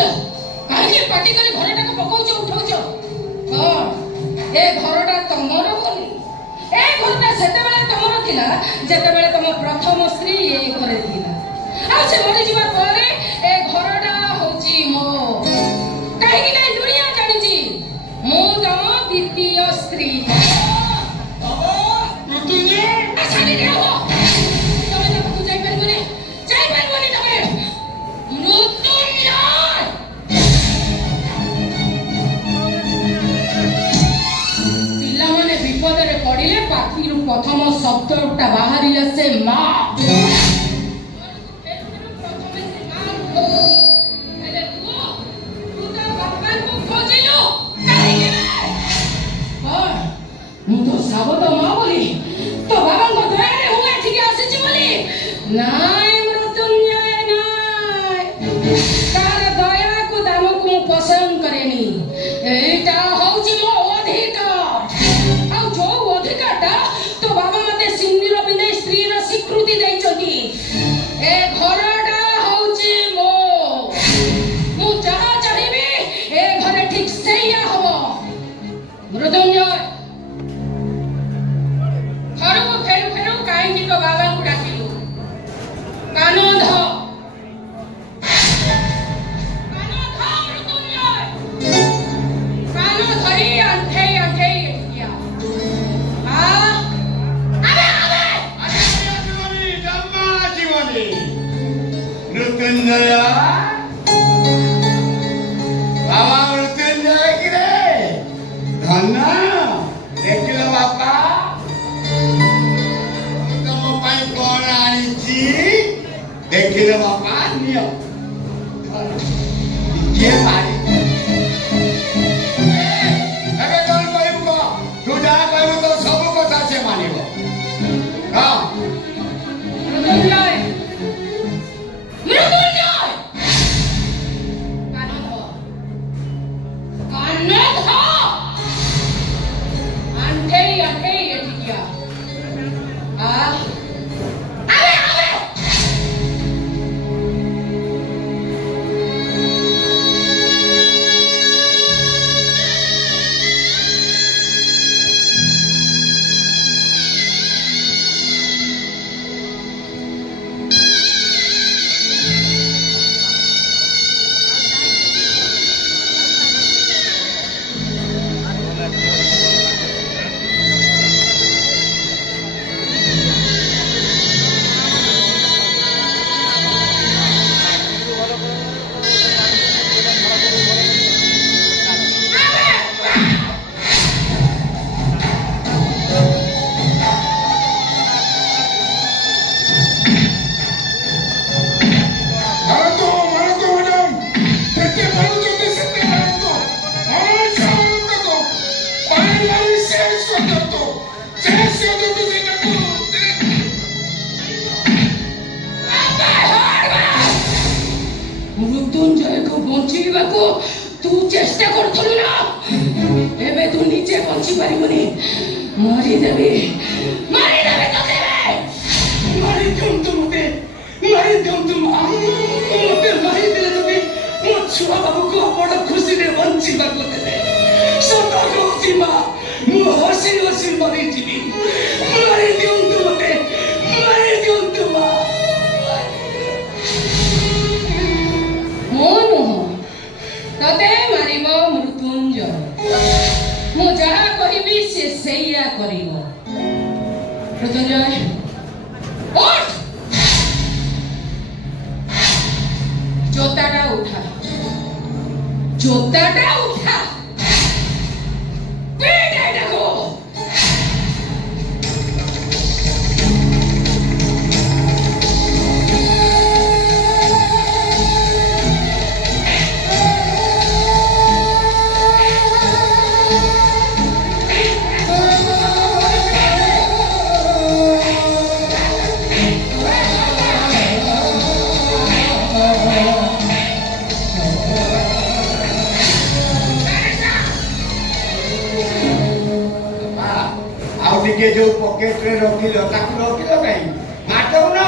ଆସିଲ କାହିଁକି ପାଟି କରି ଘରଟାକୁ ପକଉଛ ଉଠଉଛ? ଏ ଘରଟା ତମର ବୋଲି? ଏ ଘରଟା ସେତେବେଳେ ତମର ଥିଲା ଯେତେବେଳେ ତମ ପ୍ରଥମ ସ୍ତ୍ରୀ ଏ ଘରେ ଥିଲା, ଆଉ ସେ ମରିଯିବା ପରେ ଏ ଘରଟା ହଉଛି ମୋ। କାହିଁକି ନା ଦୁନିଆ ଜାଣିଛି ମୁଁ ତମ ଦ୍ୱିତୀୟ ସ୍ତ୍ରୀ। ପିଲାମାନେ ବିପଦରେ ପଡ଼ିଲେ ପାଟିରୁ ପ୍ରଥମ ଶବ୍ଦଟା ବାହାରି ଆସେ ମା। ମୁଁ ତ ସାବତ ମା ବୋଲି ତୋ ବାବାଙ୍କ ଦୟାରେ ମୁଁ ଏଠିକି ଆସିଛି ବୋଲି। ନାଇଁ ମୃତ୍ୟୁଞ୍ଜୟ ନାଇଁ, ତାର ଦୟାକୁ ଦାମକୁ ମୁଁ ପସନ୍ଦ କରେନି। ଏଇଟା ହଉଛି ମୋ ଅଧିକାର, ଆଉ ଯୋଉ ଅଧିକାରଟା ତୋ ବାବା ମତେ ସିନ୍ଦୁର ପିନ୍ଧେଇ ସ୍ତ୍ରୀର ସ୍ୱୀକୃତି ଦେଇଛନ୍ତି। ଏ ଘରଟା ହଉଛି ମୋ। ମୁଁ ଯାହା ଚାହିଁବି ଏ ଘରେ ଠିକ ସେଇଆ ହବ। ମୃତ୍ୟୁଞ୍ଜୟ ଘରକୁ ଫେରୁ ଫେରୁ କାହିଁକି ତୋ ବାବାଙ୍କୁ ଡାକିଲୁ? କାନ ଧ ମୃତ୍ୟୁଞ୍ଜୟ, କାନ ଧରି ଆଣ୍ଠେଇ ଆଣ୍ଠେଇ ଏଠିକି ଆ। ମୃତ୍ୟୁଞ୍ଜୟ ବାବା, ମୃତ୍ୟୁଞ୍ଜୟ କିରେ ଧନ ଦେଖିଲ ବାପା ତମ ପାଇଁ କଣ ଆଣିଛି ଦେଖିଲ ବାପା। ନିଅ କିଏ ପାରି ଏବେ କଣ କହିବୁ କହ? ତୁ ଯାହା କହିବୁ ତ ସବୁ କଥା ସେ ମାନିବ। ମୃତ୍ୟୁଞ୍ଜୟ, ମୃତ୍ୟୁଞ୍ଜୟ କାନ ଧ, କାନ ଧ, ଆଣ୍ଠେଇ ଆଣ୍ଠେଇ ଏଠିକି ଆ। ମୃତ୍ୟୁଞ୍ଜୟକୁ ବଞ୍ଚେଇବାକୁ ତୁ ଚେଷ୍ଟା କରୁଥିଲୁ ନା? ଏବେ ତୁ ନିଜେ ବଞ୍ଚି ପାରିବୁନି। ମାରିଦେବି, ମାରିଦେବି ତତେ। ମାରିଦିଅନ୍ତୁ ମତେ, ମାରିଦିଅନ୍ତୁ ମା। ମତେ ମାରିଦେଲେ ଯଦି ମୋ ଛୁଆ ବାବୁକୁ ବଡ଼ ଖୁସିରେ ବଞ୍ଚିବାକୁ ଦେବେ। ସତ କହୁଛି ମା, ମୁଁ ହସି ହସି ମରିଯିବି। ମାରିଦିଅନ୍ତୁ ମତେ, ମାରିଦିଅନ୍ତୁ ମା। ମୁଁ ନୁହଁ, ତତେ ମାରିବ ମୃତ୍ୟୁଞ୍ଜୟ। ମୁଁ ଯାହା କହିବି ସେ ସେଇଆ କରିବ। ମୃତ୍ୟୁଞ୍ଜୟ ଉଠ, ଜୋତାଟା ଉଠା, ଜୋତାଟା ଉଠା। ଟିକେ ଯୋଉ ପକେଟରେ ରଖିଲ ତାକୁ ରଖିଲ କାହିଁ? ମାଠଉନ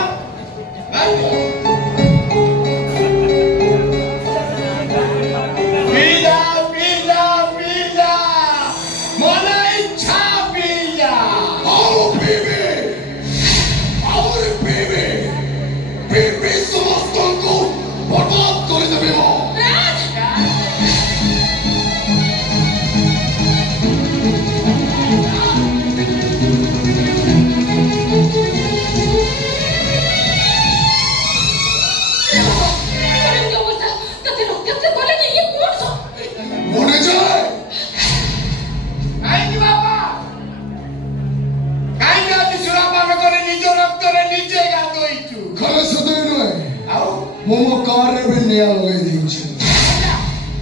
ଲଗାଇ ଦେଇଛି।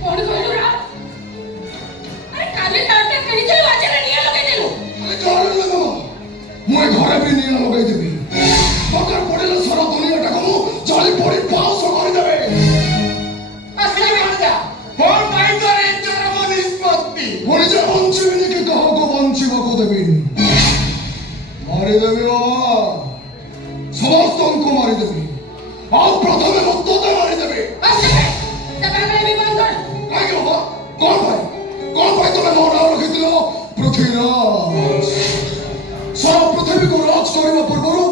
କଣ କହିଲୁ ରା? ଆରେ କାଲି ରାতে କିଣିଥିଲୁ ଆଜି ନିଆଁ ଲଗେଇଦେଲୁ। ମୁଁ ଏ ଘରେ ବି ନିଆଁ ଲଗାଇଦେବି। ଦରକାର ପଡ଼ିଲେ ସାରା ଦୁନିଆଟାକୁ ମୁଁ ଜଳି ପୋଡ଼ି ପାଉଁଶ କରିଦେବେ। କଣ ପାଇଁ ତୋର ଏ ଚରମ ନିଷ୍ପତ୍ତି? ମୁଁ ନିଜେ ବଞ୍ଚିବିନି କି କାହାକୁ ବଞ୍ଚିବାକୁ ଦେବିନି। ମାରିଦେବି ବାବା, ସମସ୍ତଙ୍କୁ ମାରିଦେବି। ଆଉ ପ୍ରଥମେ ମୁଁ ତୋତେ ମାରିଦେବି। କାହିଁକି ବାବା? କଣ ପାଇଁ ତମେ ମୋ ନାଁ ରଖିଥିଲ ପୃଥ୍ୱୀରାଜ? ସାରା ପୃଥିବୀକୁ ରାଜ କରିବା ପୂର୍ବରୁ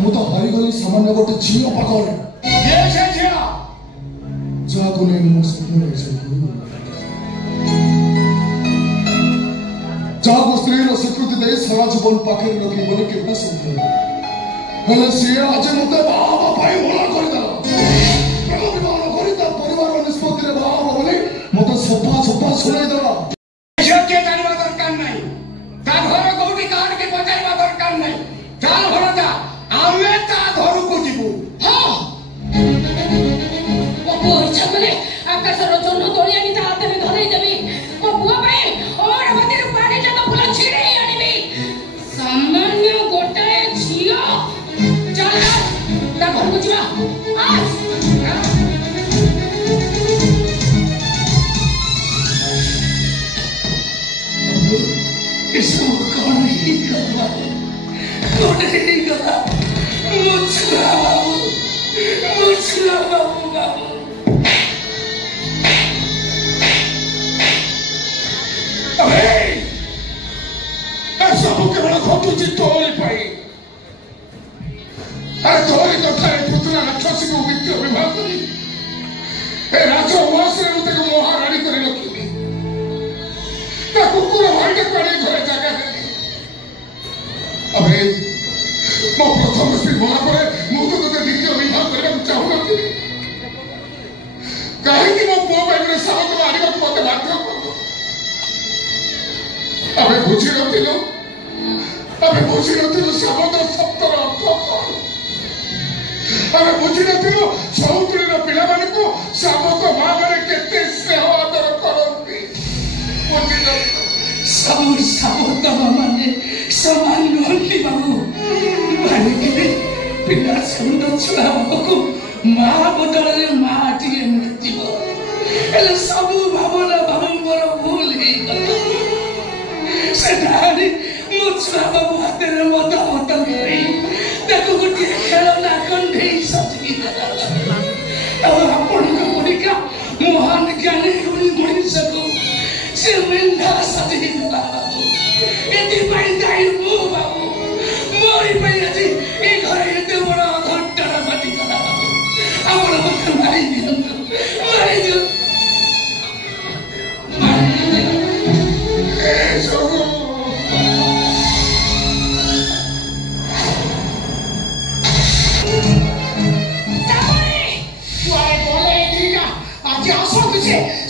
ମୁଁ ତ ହାରିଗଲି ସାମାନ୍ୟ ଗୋଟେ ଝିଅ ପାଖରେ। ଯାହାକୁ ନେଇ ମୁଁ ସ୍ୱପ୍ନରେ ଯାହାକୁ ସ୍ତ୍ରୀର ସ୍ୱୀକୃତି ଦେଇ ସାରା ଜୀବନ ପାଖରେ ରଖି ବୋଲି କେବେ ସମ୍ଭବ? ହେଲେ ସିଏ ଆଜି ମତେ ବାହା ହେବା ପାଇଁ ମନା କରିଦେଲା। ପ୍ରେମ ବିବାହ କରି ତା ପରିବାର ନିଷ୍ପତ୍ତିରେ ବାହା ହବ ବୋଲି ମତେ ସଫା ଶୁଣାଇଦେଲା। ଝିଅ କିଏ ଜାଣିବା ଦରକାର ନାହିଁ। ତା ଘର କୋଉଠି କାହାକୁ ପଚାରିବା ଦରକାର ନାହିଁ। ଚାଲ ଭଣଜା, ଆମେ ତା ଘରକୁ ଯିବୁ। ହଁ, ମୋ ପୁଅ ଇଚ୍ଛା କଲେ ଆକାଶର ଜହ୍ନ ତୋଳି ଆଣି ତା ହାତରେ ଧରେଇ ଦେବି। ମୋ ପୁଅ ପାଇଁ ଅମରାବତୀରୁ ପାରିଜାତ ଫୁଲ ଛିଡ଼େଇ ଆଣିବି। ସାମାନ୍ୟ ଗୋଟାଏ ଝିଅ। ଚାଲ ତା ଘରକୁ ଯିବା। ଏସବୁ କଣ ହେଇଗଲା? ମୋ ଛୁଆ ବାବୁ। ଏସବୁ କେବଳ ଘଟୁଛି ତୋରି ପାଇଁ। ଆରେ ତୋରି କଥା ଏ ପୁତୁରା ରାକ୍ଷସୀକୁ ମିତ୍ର ବିବାହ କରି ଏ ରାଜ ଉଆସରେ ମୁଁ ତାକୁ ମହାରାଣୀ କରି ରଖିବି। ତା କୁକୁର ଭାଇଟାକୁ ଆଣି ଘରେ ଜାଗା ଦେଲି। ମୋ ପ୍ରଥମ ସ୍ତ୍ରୀ ମନା ପରେ ମୁଁ ତ ତୋତେ ଦ୍ୱିତୀୟ ବିବାହ କରିବାକୁ ଚାହୁଁନଥିଲି। କାହିଁକି ମୋ ପୁଅ ପାଇଁ ଗୋଟେ ସାବକ ଆଣିବାକୁ ମତେ ବାଧ୍ୟ କଲୁ? ଆମେ ବୁଝିନଥିଲୁ ସାବକ ଶବ୍ଦର ଅର୍ଥ କଣ। ଆମେ ବୁଝିନଥିଲୁ ସୌତୁଣୀର ପିଲାମାନଙ୍କୁ ସାବକ ମା ମାନେ କେତେ ସ୍ନେହ ଆଦର କରନ୍ତି। ସବୁ ସାବକ ମାନେ ସମାନ ନୁହନ୍ତି ବାବୁ। ଭାବିକିରି ପିଲା ଛୋଟ ଛୁଆ ବାବୁକୁ ମା ବଦଳରେ ମାଟିଏ ମିଳିଯିବ। ହେଲେ ସବୁ ଭାବନା ବାବୁଙ୍କର ଭୁଲ ହେଇଗଲା। ସେଟା ଆଣି ମୋ ଛୁଆ ବାବୁ ହାତରେ ମଦ ବୋତଲ ଧରି ତାକୁ ଗୋଟିଏ ଖେଳନା କଣ୍ଢେଇ ସଜେଇ ଦେଲା। ଆଉ ଆପଣଙ୍କ ପରିକା ମହାନ ଜ୍ଞାନୀ ଗୁଣି ମଣିଷକୁ ସେ ମେଣ୍ଢା ସଜେଇ ଦେଲା ବାବୁ। ଏଥିପାଇଁ ଦାୟୀ ମୁଁ ବାବୁ। ମୋରି ପାଇଁ ଆଜି ଏ ଘରେ ଏତେ ବଡ ଘଟଣା ଘଟିଗଲା ବାବୁ। ଆପଣ ମତେ ମାରି ଦିଅନ୍ତୁ।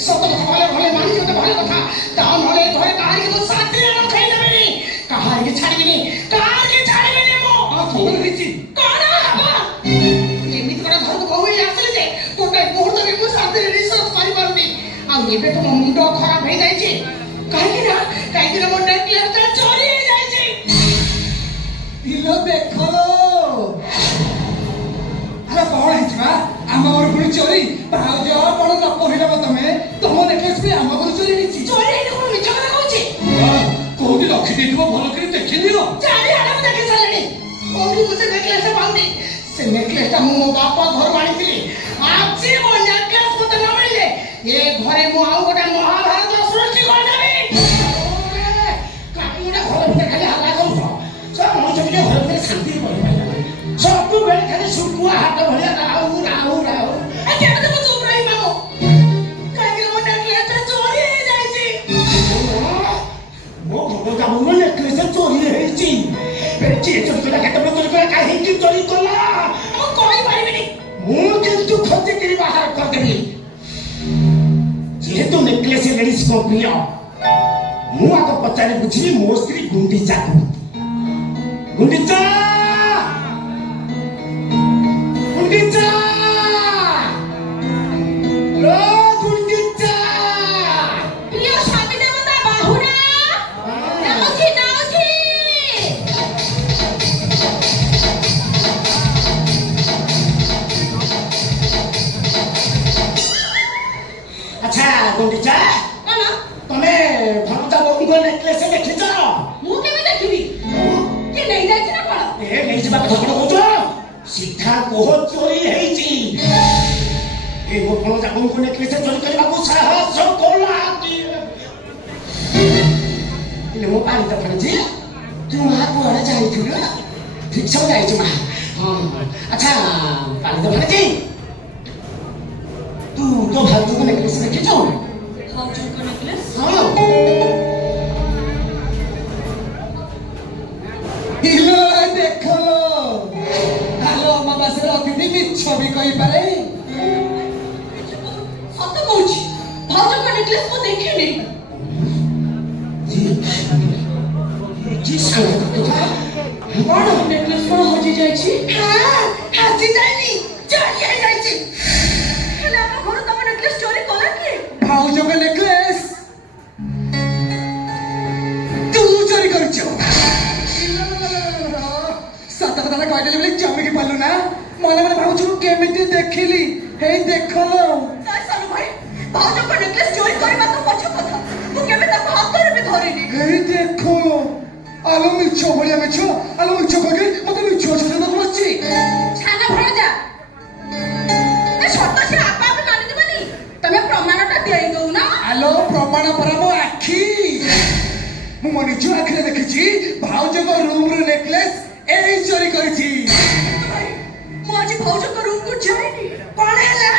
ସତ କଥା ଭଲେ ମାନି ଭଲ କଥା। ତା ନହେଲେ ଘରେ କାହାରିକି ମୁଁ ଶାନ୍ତିରେ ରଖେଇ ଦେବିନି। କାହାରିକି ଛାଡ଼ିବିନି ମୁଁ। କଣ ହେଇଛି? କଣ ଏମିତି ଗୋଟେ ଘରକୁ ବୋହୂ ହେଇ ଆସିଲି ଯେ ଗୋଟେ ମୁହୂର୍ତ୍ତ ବି ମୁଁ ଶାନ୍ତିରେ ନିଶ୍ୱାସ କରିପାରୁନି। ଆଉ ଏବେ ତ ମୋ ମୁଣ୍ଡ ଖରାପ ହେଇଯାଇଛି। କାହିଁକି ନା ମୋ ନେକଲେସଟା ଚୋରି ହେଇଯାଇଛି। ଦେଖ ଆରେ କଣ ହେଇଛି ବା? ଆମ ଘର ପୁଣି ଚୋରି? ଭାଉଜ କଣ ନ କହିଲ ତମେ? ତମ ନେକଲେସ ବି ଆମ ଘରୁ ଚୋରି ହେଇଛି। ଚୋରି ହେଇନି କଣ ମିଛ କଥା କହୁଛି? କୋଉଠି ରଖିଦେଇଥିବ ଭଲ କରି ଦେଖିଦିଅ। ଚାରିଆଡେ ମୁଁ ଦେଖି ସାରିଲିଣି। କୋଉଠି ମୁଁ ସେ ନେକଲେସ ପାଉନି। ସେ ନେକଲେସଟା ମୁଁ ମୋ ବାପା ଘରୁ ଆଣିଥିଲି। ଆଜି ମୋ ନେକଲେସ ମତେ ନ ମିଳିଲେ ଏ ଘରେ ମୁଁ ଆଉ ଗୋଟେ ମହାଭାରତ ସୃଷ୍ଟି କରିଦେବି। କାହିଁ ଗୋଟେ ଘର ଭିତରେ ଖାଲି ହାଲ୍ଲା କରୁଛ? ମଣିଷ ଟିକେ ଘର ଭିତରେ ଶାନ୍ତିରେ ରହିପାରିଲା। ସବୁବେଳେ ଖାଲି ଶୁକୁଆ ହାତ ଭଳିଆ ରାହୁ। କେମିତି ମୁଁ ଚୁପ ରହିବି ବାବୁ? କାହିଁକି ମୋ ନେକଲେସଟା ଚୋରି ହେଇଯାଇଛି। ମୋ ମୋ ନେକଲେସ ଚୋରି ହେଇଛି। କିଏ ଚୋରି କଲା? କେତେବେଳେ ଚୋରି କଲା? କାହିଁକି ଚୋରି କଲା? ମୁଁ କହିପାରିବିନି। ମୁଁ କିନ୍ତୁ ଖୋଜିକିରି ବାହାର କରିଦେବି। ଯେହେତୁ ନେକଲେସ ଲେଡିଜଙ୍କ ପ୍ରିୟ, ମୁଁ ଆଗ ପଚାରି ବୁଝିବି ମୋ ସ୍ତ୍ରୀ ଗୁଣ୍ଡିଚାକୁ। ଗୁଣ୍ଡିଚା! अच्छा गुंडीचा कौन तमे भरता बोंगो नेकलेस देखिछ मु केमे देखिबी कि नहीं जाइछ ना कोन ए नहीं जिबा कथा कोन होतो सीधा कोह चोरी हेची ए मो भरता बोंगो नेकलेस चोरी करबा को साहस कोला की इले मो पानी त फणजी तू मा कोरा जाइछु न ठीक छ जाइछु मा हां अच्छा पानी त फणजी तू तो भातु को नेकलेस देखिछ भाउजू को नेकलेस हां हिलो देखो हालो मामा से अतिथि मिछ भी कहि पारे सत कहूची भाउजू को नेकलेस को देखिनी जी साला कौन नेकलेस कौन हजी जाइछि हां हाथी जाइनी चोरी हे जाइछि हेले हम घर तम नेकलेस चोरी कला की भाउजो के नेकलेस तू चोरी करछो सत कथा कहि देले बोले चमकी पालु ना मने मने भाउजो केमिति देखिली हे देखलो ताई सालू भाई भाउजू को नेकलेस चोरी करबा तो पछ कथा तू केमे ता हाथ करे में धरिनी हे देखो आलो मिछो भलिया मिछो आलो मिछो कहि मते मिछो छते तो बसछि छाना भरा जा ए सत से आपा भी मानि देबनी तमे प्रमाणटा देई दउ ना आलो प्रमाण पर मो आखी मु मो निज आखिरे देखिछि भाउजो को रूम रे नेकलेस एही चोरी करिछि मु आज भाउजू को रूम को जाइनी कोन हैला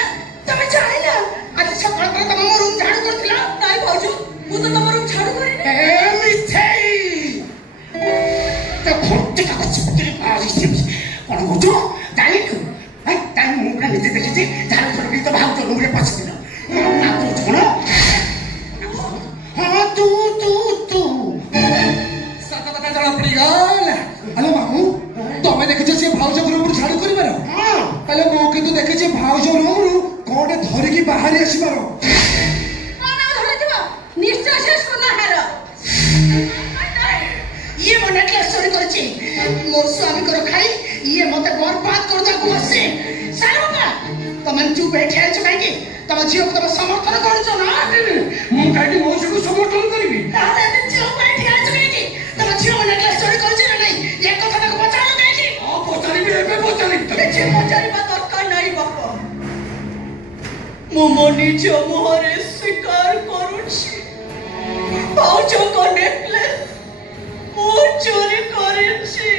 तमे जानिला आज सकाळ पर तम रूम झाड़ू करथिला ताई भाउजू मु तो तम रूम झाड़ू करिनी ए मिथेई तो खोटे का चिपके मारी से कोन होतो जाइनु ए ताई मुंडा नीचे देखिछि झाड़ू करबी तो भाउजो रूम रे पछिनो ना तू छोड़ हां तू सत कथा जणा पड़ी गल आलो मामू तमे देखिछ से भाउजो को रूम रे झाड़ू करिबार हां आलो मो किंतु देखिछि भाउजो रूम रु कोडे धरि की बाहरी आसीबार कोन धरे दिबा निश्चय शेष कोना हार ये मो नेकलेस चोरी करछि मोर स्वामी को खाई ये मते बर्बाद कर दा को से सालुका तमन चुप बैठे छ काई तम जियो को तम समर्थन करछ ना मु काई मो से को समर्थन करबी ताले ते जियो बैठे छ काई तम जियो नेकलेस चोरी करछि ना नहीं ये कथा को बचालो काई ओ पचारिबी एबे पचारिबी ए जे पचारिबा दरकार नाही बापा मु मो निज मुहरे स्वीकार करूछि भाउजो को नेकलेस मु चोरी करिछि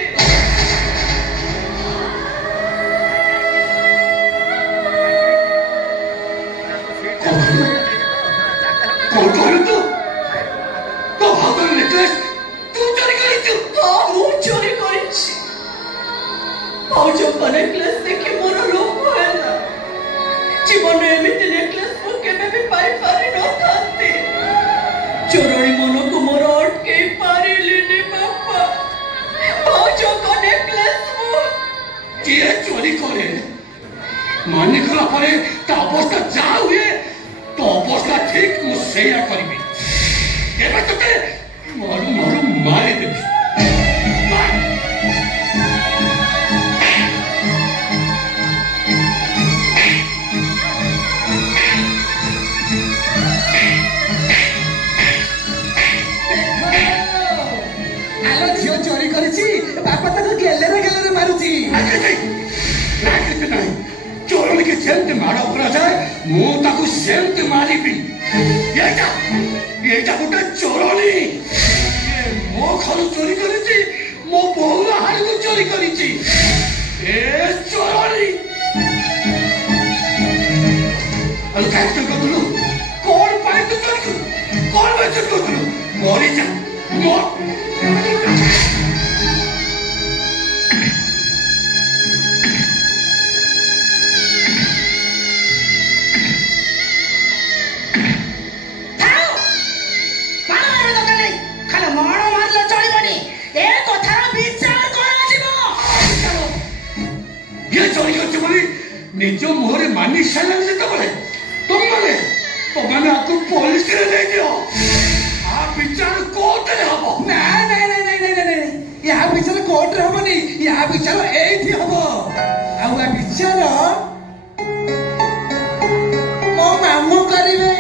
कौन कहलु तो भाउजो नेकलेस तू चोरी करछि हाँ मु चोरी करिछि भाउजो को नेकलेस देखि मोर लोभ होला जीवन एमिति नेकलेस मु केबे भी पाई पारि न थाते चोरणी मन को मोर अटके पारिलिनी बापा भाउजो को नेकलेस मु किए चोरी करे मानि गला परे ता अवस्था जा हुए तो अवस्था ठीक मु सेया करबी एबे तते मारू मारी देबी मार आलो झियो चोरी करिछि बापा तक गेलेरे मारुछि नहीं चोरणी के सेंट मारा करा जाए मु ताकू सेंट मारिबी ये गोटे चोरणी ये मो घर चोरी करिछि मो बहुला हार को चोरी करिछि ए चोरणी अल काट के कतलु कौन पाए तो चोरी कर कौन बचत कतलु मोरी जा मोर निज मुहरे मानि सारा तुमने आपको पुलिस रे दे दियो आ विचार कोर्ट रे हबो ना या विचार कोर्ट रे हबनी या विचार एठी हबो आ विचार मो मामू करिवे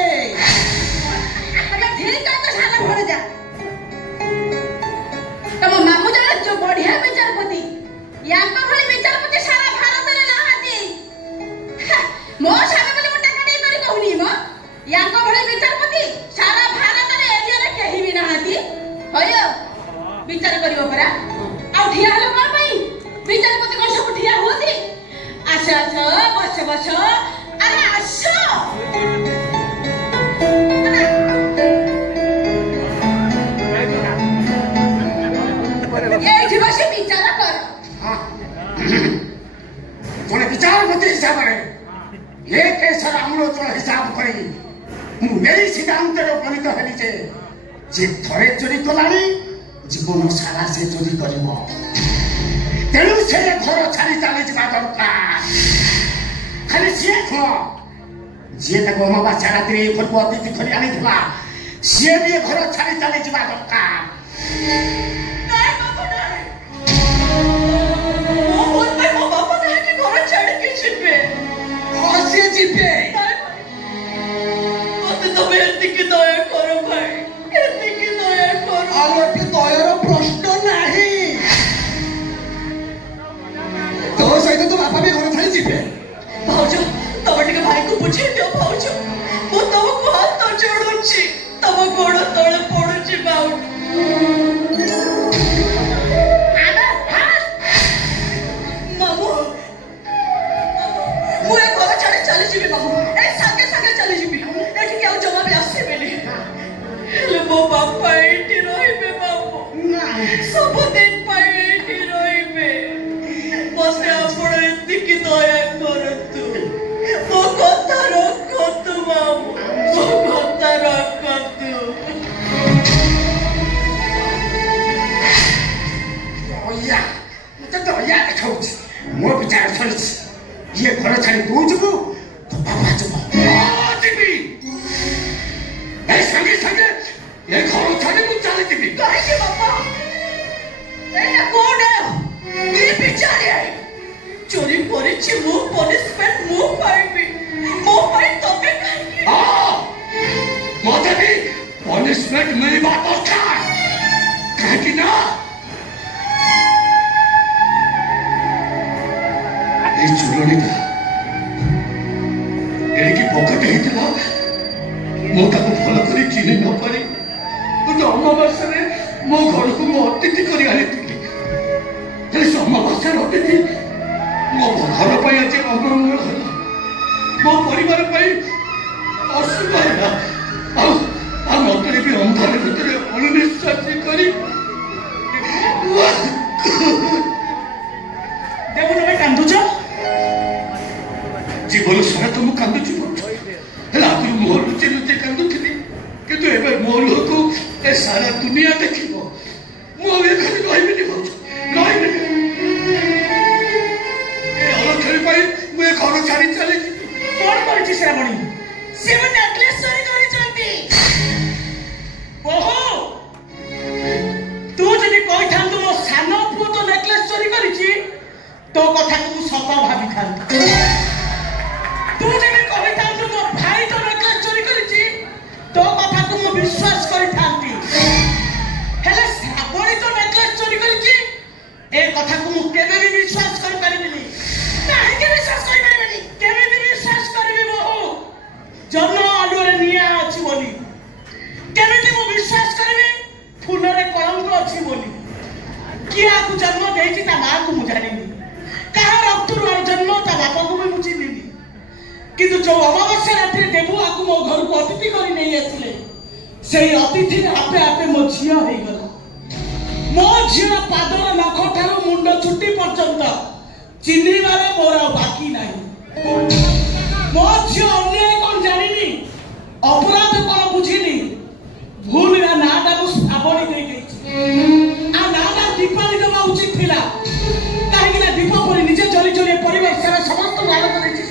କରି ମୁଁ ଏଇ ସିଦ୍ଧାନ୍ତରେ ଉପନୀତ ହେଲି ଯେ ଯେ ଥରେ ଚୋରି କଲାଣି ଜୀବନ ସାରା ସେ ଚୋରି କରିବ। ତେଣୁ ସେ ଘର ଛାଡ଼ି ଚାଲିଯିବା ଦରକାର। ଖାଲି ସିଏ ନୁହଁ, ଯିଏ ତାକୁ ଅମାବାସ୍ୟା ରାତିରେ ଏ ଘରକୁ ଅତିଥି କରି ଆଣିଥିଲା ସିଏ ବି ଏ ଘର ଛାଡ଼ି ଚାଲିଯିବା ଦରକାର। ଯିବେ ତମେ ଏତିକି ଦୟା କର ଭାଇ, ଏତିକି ଦୟା କର। ଆଉ ଏଠି ଦୟାର ପ୍ରଶ୍ନ ନାହିଁ। ତୋ ସହିତ ତୋ ବାପା ବି ଘର ଛାଡ଼ି ଯିବେ। ଭାଉଜ ତମେ ଟିକେ ଭାଇକୁ ବୁଝେଇ ଦିଅ। ଭାଉଜ ମୁଁ ତମକୁ ହାତ ଯୋଡୁଛି, ତମ ଗୋଡ ତଳେ ପଡୁଛି ଭାଉଜ। ମାମୁ ମୁଁ ଏ ଘର ଛାଡ଼ି ଚାଲିଯିବି। ମାମୁ ଏ ସାଙ୍ଗେ ସାଙ୍ଗେ ଚାଲିଯିବି। ଏଠିକି ଆଉ ଜମା ବି ଆସିବେନି। ହେଲେ ମୋ ବାପା ଏଇଠି ରହିବେ ମାମୁ, ସବୁଦିନ ପାଇଁ ଏଇଠି ରହିବେ। ମତେ ଆପଣ ଏତିକି ଦୟା କରନ୍ତୁ, ମୋ କଥା ରଖନ୍ତୁ ମାମୁ, ମୋ କଥା ରଖନ୍ତୁ। ମତେ ଦୟା ଦେଖାଉଛି। ମୋ ବିଚାର ସରିଛି। ଇଏ ଘର ଛାଡ଼ି ତୁ ଯିବୁ, ତୋ ବାପା ଯିବ। ଯିବି ଏ ସାଙ୍ଗେ ସାଙ୍ଗେ ଏ ଘର ଛାଡ଼ି ମୁଁ ଚାଲିଯିବି। କାହିଁକି ବାପା? ଏଇଟା କୋଣ କି ବିଚାର? ଚୋରି କରିଛି ମୁଁ, ପନିଶମେଣ୍ଟ ମୁଁ ପାଇବି। ମୋ ପାଇଁ ତମେ କାହିଁକି? ମତେ ବି ପନିଶମେଣ୍ଟ ମିଳିବା ଦରକାର। କାହିଁକି ନା এই চূড়ণীটা এড়িকি পকেটে হয়েছিল। ମୁଁ ତାକୁ ଭଲ କରି ଚିହ୍ନି ନ ପାରି ଗୋଟେ ଅମାବାସ୍ୟାରେ ମୋ ଘରକୁ ମୁଁ ଅତିଥି କରି ଆଣିଥିଲି। ହେଲେ ସେ ଅମାବାସ୍ୟାର ଅତିଥି ମୋ ଘର ପାଇଁ ଆଜି ଅମଙ୍ଗଳ ହେଲା, ମୋ ପରିବାର ପାଇଁ ଅଶୁଭ ହେଲା। ଆଉ ମତେ ବି ଅନ୍ଧାର ଭିତରେ ଅଣନିଶ୍ୱାସୀ କରି ଦେବୁନ ଭାଇ କାନ୍ଦୁଛ? ଜୀବନ ସାରା ତ ମୁଁ କାନ୍ଦୁଛି। ହେଲେ ଆଗରୁ ମୁହଁ ଲୁଚେଇ ଲୁଚେଇ କାନ୍ଦୁଥିଲି, କିନ୍ତୁ ଏବେ ମୋ ଲୁହକୁ ଏ ସାରା ଦୁନିଆ ଦେଖିବ। ମୁଁ ଆଉ ଏখানে ରହିବିନି, ରହିବିନି। ଏ ଅଲକ୍ଷଣୀ ପାଇଁ ମୁଁ ଏ ଘର ଛାଡ଼ି ଚାଲିଯିବି। କଣ କରିଛି ଶ୍ରାବଣୀ? ସେ ନେକଲେସ ଚୋରି କରିଛନ୍ତି। ଓହୋ, ତୁ ଯଦି କହିଥାନ୍ତୁ ମୋ ସାନ ପୁଅ ତ ନେକଲେସ ଚୋରି କରିଛି, ତୋ କଥାକୁ ମୁଁ ସତ ଭାବିଥାନ୍ତି। ତୁ ଯଦି କହିଥାନ୍ତୁ ମୋ ଭାଇ ତ ନେକଲେସ ଚୋରି କରିଛି, ତୋ କଥାକୁ ମୁଁ ବିଶ୍ୱାସ କରିଥାନ୍ତି। ହେଲେ ଶ୍ରାବଣୀ ତ ନେକଲେସ ଚୋରି କରିଛି, ଏ କଥାକୁ ମୁଁ କେବେ ବି ବିଶ୍ୱାସ କରିପାରିବିନି। କାହିଁକି ବିଶ୍ୱାସ କରିପାରିବିନି? କେମିତି ବିଶ୍ୱାସ କରିବି? ବୋହୁ ଜନ୍ମ ଆଲୁଅରେ ନିଆଁ ଅଛି ବୋଲି। କେମିତି ମୁଁ ବିଶ୍ୱାସ କରିବି ଫୁଲରେ କଳଙ୍କ ଅଛି ବୋଲି? କିଏ ଆକୁ ଜନ୍ମ ଦେଇଛି ତା ମାଆକୁ ମୁଁ ଜାଣିନି। କାହା ରକ୍ତରୁ ଜନ୍ମ ତା ବାପାକୁ ବି ମୁଁ ଚିହ୍ନିନି। କିନ୍ତୁ ଯୋଉ ଅମାବାସ୍ୟା ରାତିରେ ଦେବୁ ଆକୁ ମୋ ଘରକୁ ଅତିଥି କରି ନେଇ ଆସିଲେ, ସେଇ ଅତିଥି ଆପେ ଆପେ ମୋ ଝିଅ ହେଇଗଲା। ମୋ ଝିଅ ପାଦର ନଖ ଠାରୁ ମୁଣ୍ଡ ଚୁଟି ପର୍ଯ୍ୟନ୍ତ ଚିହ୍ନିବାରେ ମୋର ଆଉ ବାକି ନାହିଁ। ମୋ ଝିଅ ଅନ୍ୟାୟ କଣ ଜାଣିନି, ଅପରାଧ କଣ ବୁଝିନି। ଭୁଲ ନାଁଟା ମୁଁ ଶ୍ରାବଣୀ ଦେଇଦେଇଛି। ଆଉ ନାଁଟା ଦୀପାଳି ଦେବା ଉଚିତ ଥିଲା। କାହିଁକି ନା ଦୀପ ପରି ନିଜେ ଜଳି ଜଳି ପରିବାର ସାରା ସମସ୍ତଙ୍କୁ ଆଲୋକ ଦେଇଛି।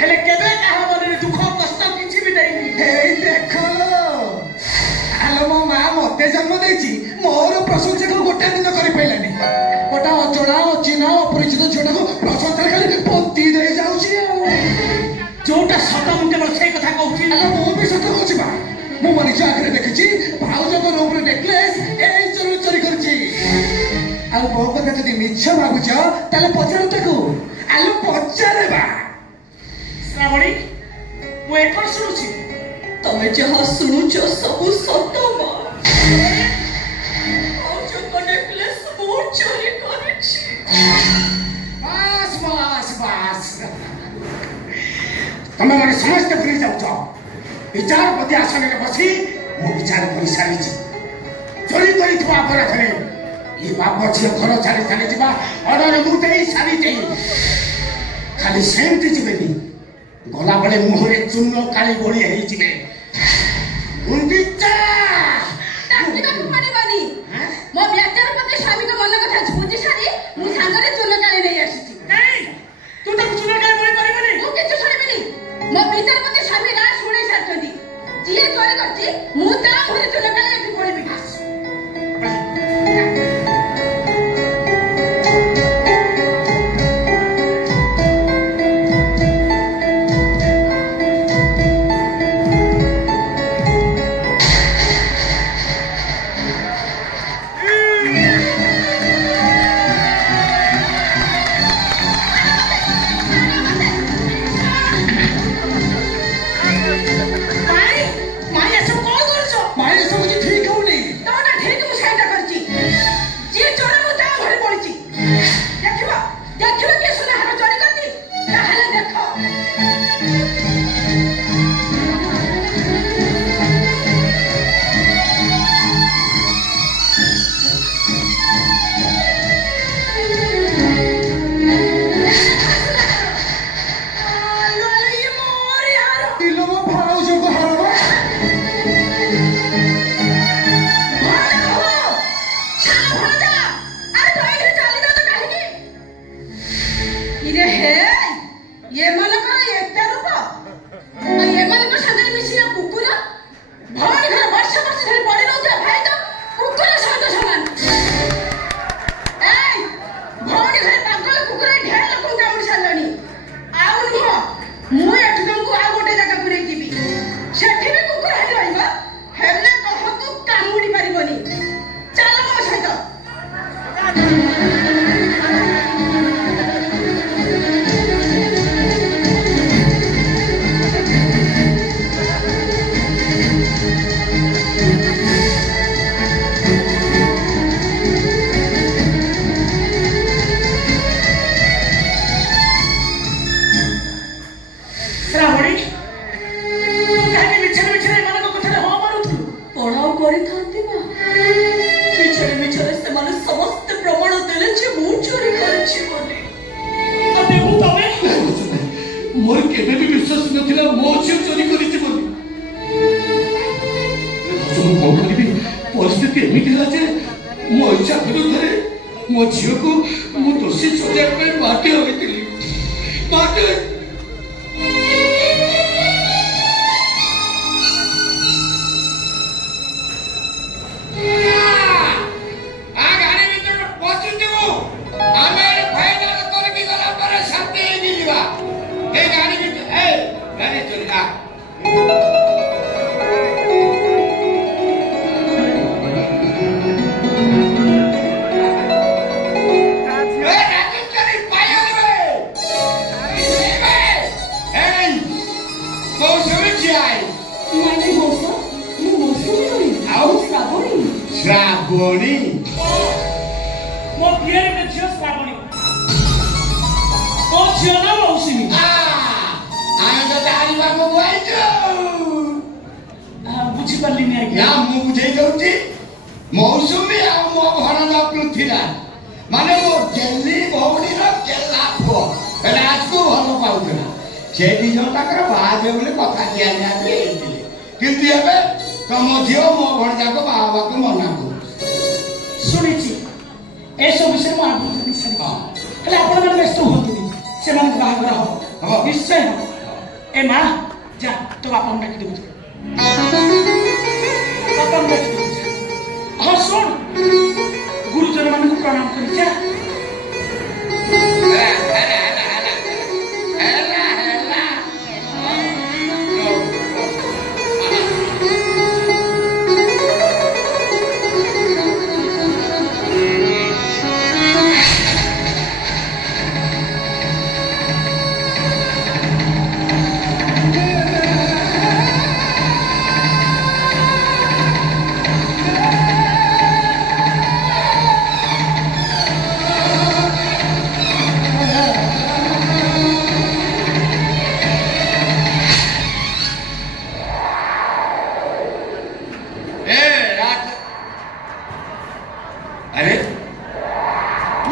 ହେଲେ କେବେ କାହା ମନରେ ଦୁଃଖ କଷ୍ଟ କିଛି ବି ଦେଇନି। ଏଇ ଦେଖ, ଆଲୋ ମୋ ମା ମତେ ଜନ୍ମ ଦେଇଛି, ମୋର ପ୍ରଶଂସାକୁ ଗୋଟେ ଦିନ କରିପାରିଲାନି। ଗୋଟେ ଅଜଣା ଅଚିହ୍ନା ଅପରିଚିତ ଝିଅଟାକୁ ପ୍ରଶଂସା କରି ପୋତି ଦେଇ ଯାଉଛି। ଯୋଉଟା ସତ ମୁଁ କେବଳ ସେଇ କଥା କହୁଛି। ମୁଁ ବି ସତ କହୁଛି ବା। ମୁଁ ମୋ ନିଜ ଆଖିରେ ଦେଖିଛି ଭାଉଜଙ୍କ ରୁମରେ ନେକଲେସ ଏଇ ଚୋରି କରିଛି। ଆଉ ମୋ କଥା ଯଦି ମିଛ ଭାବୁଛ ତାହେଲେ ପଚାର ତାକୁ। ଆଲୋ ପଚାରେ ବା। ଶ୍ରାବଣୀ, ମୁଁ ଏକର ଶୁଣୁଛି। ତମେ ଯାହା ଶୁଣୁଛ ସବୁ ସତ। ଭାଉଜଙ୍କ ନେକଲେସ ମୁଁ ଚୋରି କରିଛି। ବାସ୍ ବାସ୍ ବାସ୍, ତମେ ମାନେ ସମସ୍ତେ ଭୁଲି ଯାଉଛ। ବିଚାରପତି ଆସନରେ ବସି ମୁଁ ବିଚାର କରିସାରିଛି। ଚୋରି କରିଥିବା ଅପରାଧରେ ଏ ବାପ ଝିଅ ଘର ଛାଡ଼ି ଚାଲିଯିବା ଅର୍ଡର ମୁଁ ଦେଇ ସାରିଛି। ଖାଲି ସେମିତି ଯିବେନି, गला बेले मुहरे चूर्ण काली गोली ହେଇଯିବେ ଗୁଣ୍ଡିଚା ଡାକିବାକୁ ପଡ଼ିବନି ମୋ ବ୍ୟାଟର ପ୍ରତି ସ୍ୱାମୀଙ୍କ ମନ କଥା ବୁଝି ସାରି ମୁଁ ସାଙ୍ଗରେ ଚୂନ କାଳି ନେଇ ଆସିଛି କାଇଁ ତୁ ତାକୁ ଚୂନ କାଳି ବୋଳି ପାରିବନି ମୁଁ କିଛି ଶୁଣିବିନି ମୋ ବିଚାରପତି ସ୍ୱାମୀ ନା ଶୁଣେଇ ସାରିଛନ୍ତି ଯିଏ ଚୋରି କରିଛି ମୁଁ ତା ଘରେ ଚୂନ କାଳି ଏଠି ପଡ଼ିବି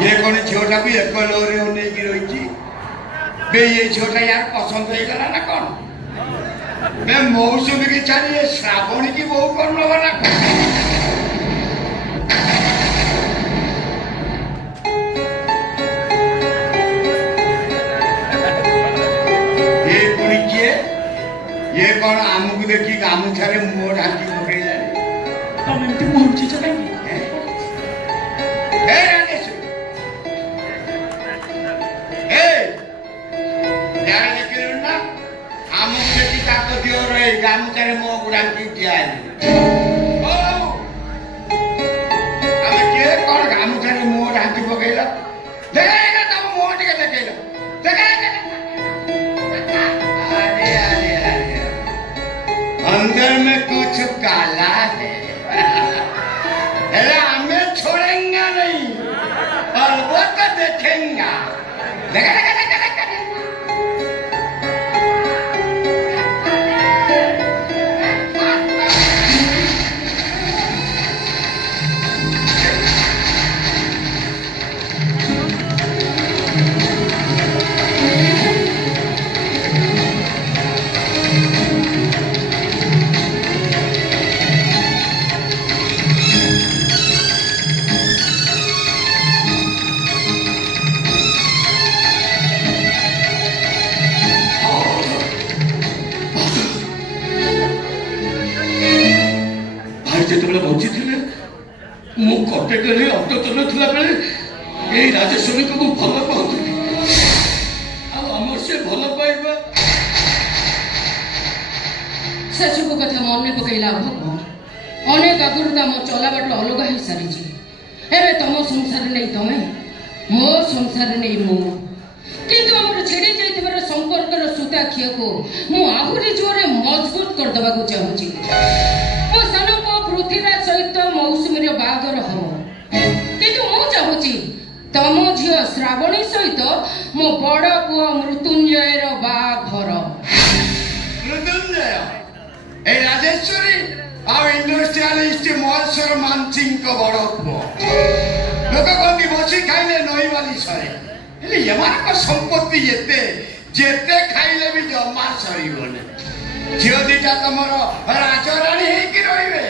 ये कौन झीटा भी एक लौरे होने की रही बे ये झीटा यार पसंद हो गला ना कौन बे मौसमी की छाड़ी श्रावणी की बहु कर लो ना ये कौन आमको देखी गामुछारे मुंह ढांकी पकड़ी जाए तुम एमती मुंह चीज नहीं ए राजेश ए यार लेकिन ना आमको देखी काको दियो रे गामुछारे मुंह ढांकी दिया है ओ अबे के कौन गामुछारे मुंह ढांकी पकड़ला देखेगा तब मुंह ढके देखेगा देखेगा अंदर में कुछ काला है हमें छोड़ेंगे नहीं और वो तो देखेंगे যেতবে বঞ্চি ଥିଲେ ମୁଁ କଟକରେ ଅଟୋ ଚଲାଉଥିଲା ବେଳେ ଏଇ ରାଜେଶ୍ୱରୀକୁ ମୁଁ ଭଲ ପାଉଥିଲି ଆଉ ଆମର ସେ ଭଲ ପାଇବା ସେସବୁ କଥା ମନେ ପକେଇଲା ଭଗବାନ ଅନେକ ଆଗରୁ ତ ଆମ ଚଲାବାଟ ଅଲଗା ହେଇସାରିଛି ଏବେ ତମ ସଂସାର ନେଇ ତମେ ମୋ ସଂସାର ନେଇ ମୁଁ କିନ୍ତୁ ଆମର ଛିଡ଼ି ଯାଇଥିବାର ସମ୍ପର୍କର ସୂତାଖିଅକୁ ମୁଁ ଆହୁରି ଜୋରରେ ମଜବୁତ କରିଦେବାକୁ ଚାହୁଁଛି ମୋ ସାନ ପୁଅ ପୃଥ୍ୱୀରାଜ ସହିତ ମୌସୁମୀର ବାହାଘର ହବ କିନ୍ତୁ ମୁଁ ଚାହୁଁଛି ତମ ଝିଅ ଶ୍ରାବଣୀ ସହିତ ମୋ ବଡ଼ ପୁଅ ମୃତ୍ୟୁଞ୍ଜୟର ବାହାଘର ମୃତ୍ୟୁଞ୍ଜୟ ଏ ରାଜେଶ୍ୱରୀ ଆଉ ଇଣ୍ଡଷ୍ଟ୍ରିଆଲିଷ୍ଟ ମହେଶ୍ୱର ମାନସିଂଙ୍କ ବଡ଼ ପୁଅ ଲୋକ କହନ୍ତି ବସି ଖାଇଲେ ନଈବାଲି ସରେ ହେଲେ ଏମାନଙ୍କ ସମ୍ପତ୍ତି ଏତେ ଯେତେ ଖାଇଲେ ବି ଜମା ସରିବନି ଝିଅ ଦିଟା ତମର ରାଜରାଣୀ ହେଇକି ରହିବେ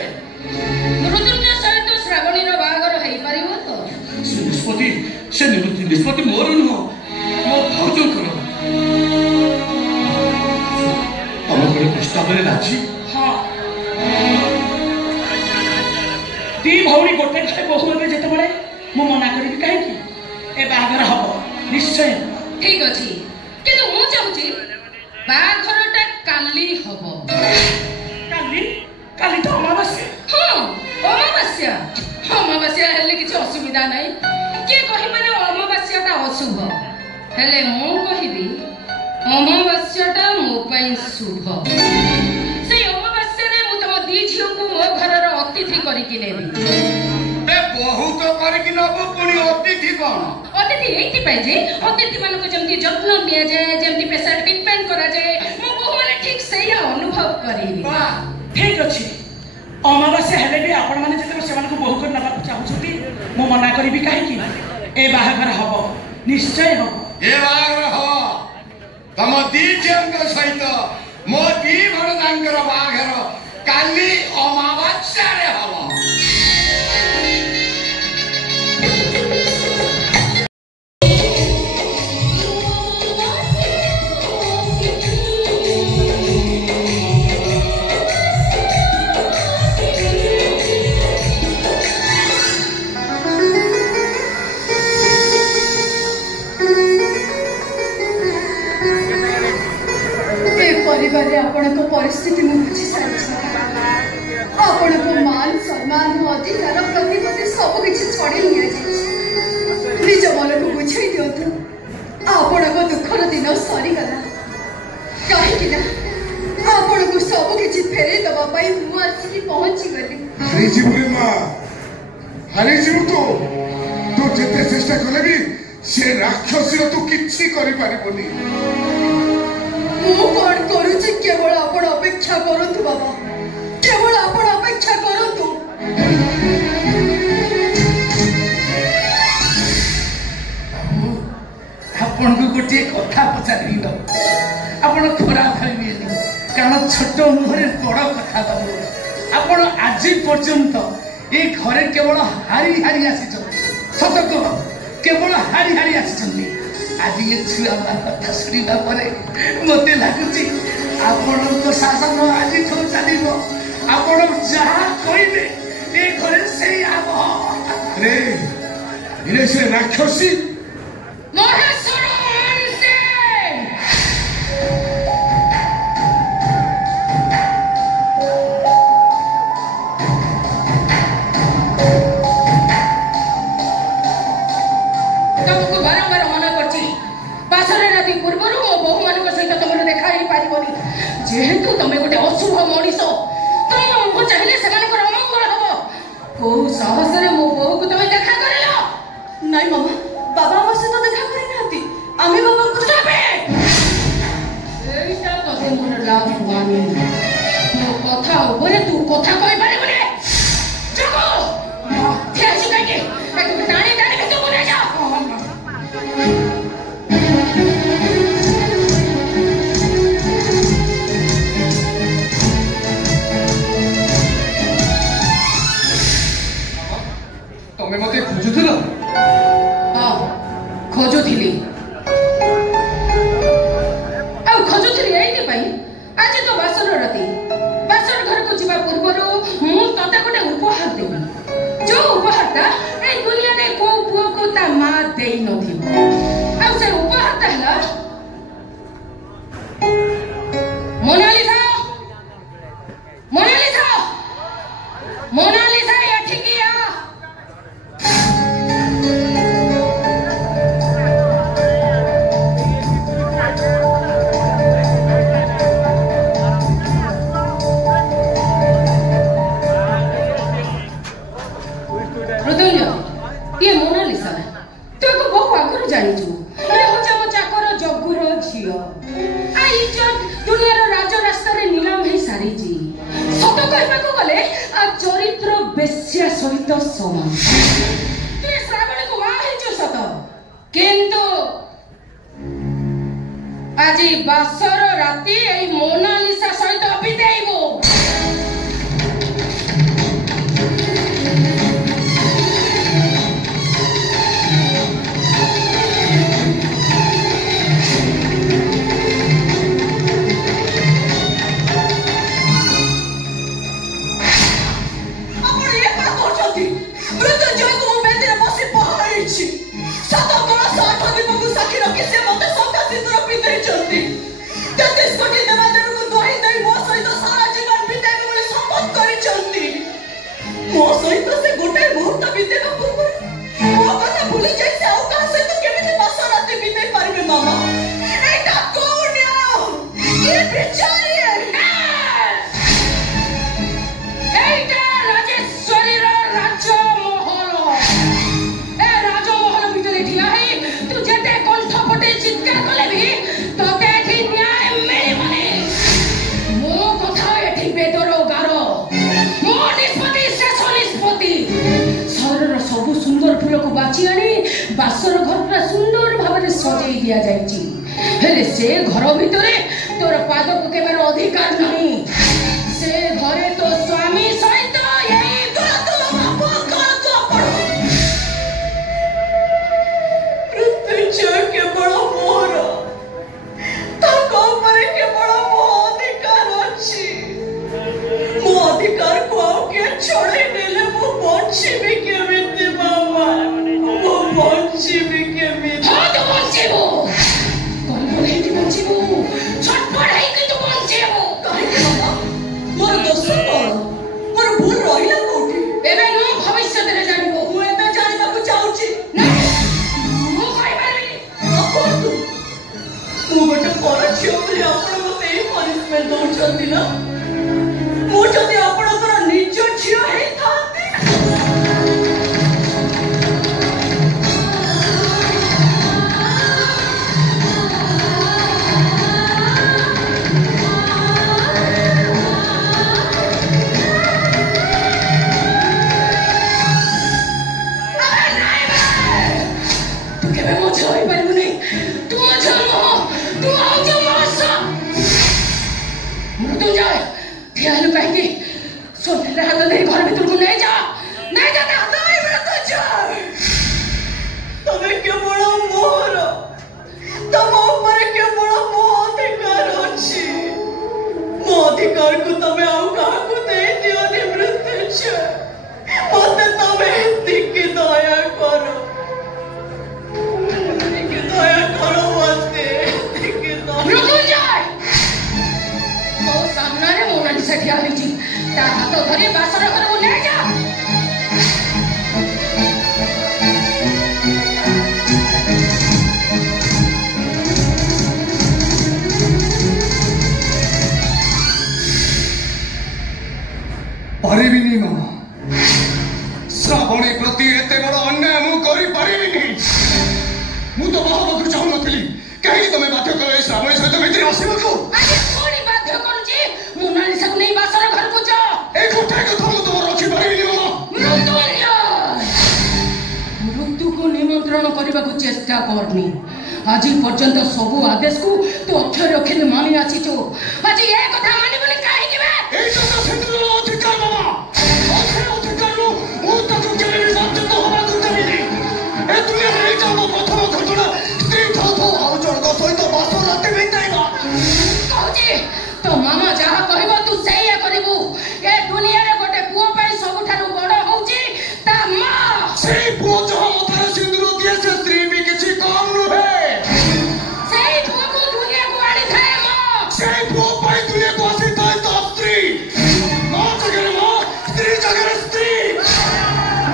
ମୃତ୍ୟୁଞ୍ଜୟ ସହିତ ଶ୍ରାବଣୀର ବାହାଘର ହେଇପାରିବ ତ ସେ ନିଷ୍ପତ୍ତି ମୋର ନୁହଁ ମୋ ଭାଉଜଙ୍କର ତମ ଘରେ ପ୍ରସ୍ତାବରେ ରାଜି हाँ दी भौणी गोटे घरे बहु हे जिते मु मना करी कहीं ए बाहागर हम निश्चय ठीक अच्छी किंतु मु चाहूची बाहाघरटा काली हब काली काली तो अमावास्या हाँ अमावास्या अमावास्या हेले किसी असुविधा नहीं किए कहि माने अमावास्याटा अशुभ हेले मु कहिबी अमावास्याटा मो पई शुभ से अमावास्या रे मु तम दी झियो को मो घरर अतिथि करिकि नेबी ए बहुत करके नबो पुणी अतिथि कोन अतिथि एथि पाइ जे अतिथि मानको जमती जत्न निया जाय जमती प्रेशर ट्रीटमेंट करा जाय मो बहु माने ठीक सही अनुभव करिबी ठीक अछि अमावास्या हेले भी आपण माने जते सेमान को बहु कर नबा चाहउछती मो मना करिबी काहे कि ए बाहागर हबो निश्चय हबो ए बाहागर हो तम दी झियोंक सहित मो दी भणजांकर बाहागर काली अमावास्या रे हबो परिवार आपण को परिस्थिति में बुझी सारी आपण को मान सम्मान अधिकार प्रतिपत्ति सब किसी छड़ी निया निज मन को बुझाई दिंतु आपण को दुखर दिन सरीगला कहीं आपण को सब किसी फेरे दबा पाई मु आसिक पहुंची गली हरी जीवरे मां हरी जीव तो जिते चेष्टा कले भी से राक्षसी तू किछि करि पारिबोनी मु कौन करूची केवल आपण अपेक्षा करंतु बाबा केवल आपण अपेक्षा करंतु आपण को गोटे कथा पचारि छोट मुहरे बड़ कथा बाबू आपण आज पर्यंत ये घरे केवल हारी हारी आसी सत कह केवल हारी हारी आसी आज ये छुआ कथा शुणा मत लगुच आपण शासन आज चलो आपण जहाँ कहते ये घरे से रे से राक्षसी महेश्वर तुमको बारंबार मना करछि बासर राति पूर्व मो बहु मान सहित तुम देखा ही पारिबनी जेहेतु तुम गोटे अशुभ मनीष तुम हमको चाहिए से अमंगल हम को साहस मो बहु को तुम देखा करल नहीं मामा बाबा आम सहित देखा करना आम बाबा को এইটা তোতে মনে লাভ হওয়ানি মো কথা উপরে তু কথা কই পারিবনি জগো মাথে আসি কাকে একটু টানি টানি ভিতর বলে যা তুমি মতে খুঁজুছিল হ্যাঁ খোঁজুଥିଲି खोजुली आज तो बासर राति बासर घर को जीवा पूर्वर मु तते गोटे उपहार देबी जो उपहारटा ए दुनिया रे को पुओ को ता मां देई नथि आ से उपहारटा हला मोनालिसा मोनालिसा मोनालिसा एठी किया ये मोनालिसा तू को बहु आगुर जानी छु ये हो जा चाकर जगुर झियो आ इज्जत दुनिया रो राज रास्ता रे नीलाम हे सारी जी सत कहबा को गले आ चरित्र बेश्या सहित समान तू श्रावण को मा हे जो सत किंतु आज बासर राति ए मोनालिसा सहित बितेइबो बासर घर पूरा सुंदर भाव सजाई दिया जाइए से घर भितर तोर पाद को केवल अधिकार नहीं से घरे तो स्वामी सहित केवल मोर केवल मो अधिकार अच्छी मो अधिकार को के छोड़े नेले मो बंचिबे केमिति बाबा मो बंचिबे केमिति हां तो बंचिबो कोन बोले कि बंचिबो छटपट है कि तो बंचिबो काहे के बाबा मोर दोस्त कोन मोर भूल रहिला कोठी एबे नो भविष्य रे जानिबो मु एबे जानिबा को चाहूची नहीं मु कहि पारिबी अपन तू मु गोटे पर छियो बोली आपण मते ए पनिशमेंट दउछंती ना मु जदी आपणकर निज छियो हे थांती मृत्युंजय ख्याल पाएंगे सोने हाथ नहीं घर भीतर को नहीं जा तुम्हें क्यों बड़ा मोहर तुम ऊपर क्यों बड़ा मोह अधिकार अच्छी मोह अधिकार को तुम्हें आउ काकू दे दियो नि मृत्युंजय मते तुम्हें एतिकी दया करो एतिकी दया करो मते एतिकी दया मृत्युंजय मो सामने रे मोनालिसा ठिया होइची ता हाथ धरि बासर घर को ले जा पारिबिनी मामा श्रावणी प्रति एते बड़ अन्याय मु करि पारिबिनी मु तो बाहर चाहू नथिली कहीं तमे बाध्य कर श्रावणी सहित मित्र बसिबकु आजे कोनी बाध्य करूची मोनालिसा को नहीं बासर घर को जा ए कोठे को तुम तो रखि पारिबिनी मामा मृत्यु को निमंत्रण करने को चेष्टा करनी आज पर्यंत सब आदेश को तू अक्षर अक्षर मानि आछिचो आज ए कथा मानि बोली काहे किबे ए तो सिंधुर अधिकार मामा अक्षर अधिकार नु मु ताकू केबे सत्य तो हवा को देबिनी ए दुनिया रे जाबो प्रथम घटना स्त्री थाथो आउ जणक सहित बासर राति बिताइबा कहूची तो मामा जहा कहबो तू सेया करबू ए दुनिया रे गोटे पुओ पई सबठारु बड़ होउची ता मां सेई पुओ जहा मथारे सिंदूर दिए से स्त्री भी किछि कम नुहे सेई पुओ को दुनिया को आड़ी थाए मां सेई पुओ पई दुनिया को आसी थाए तो स्त्री मां जगह मां स्त्री जगह स्त्री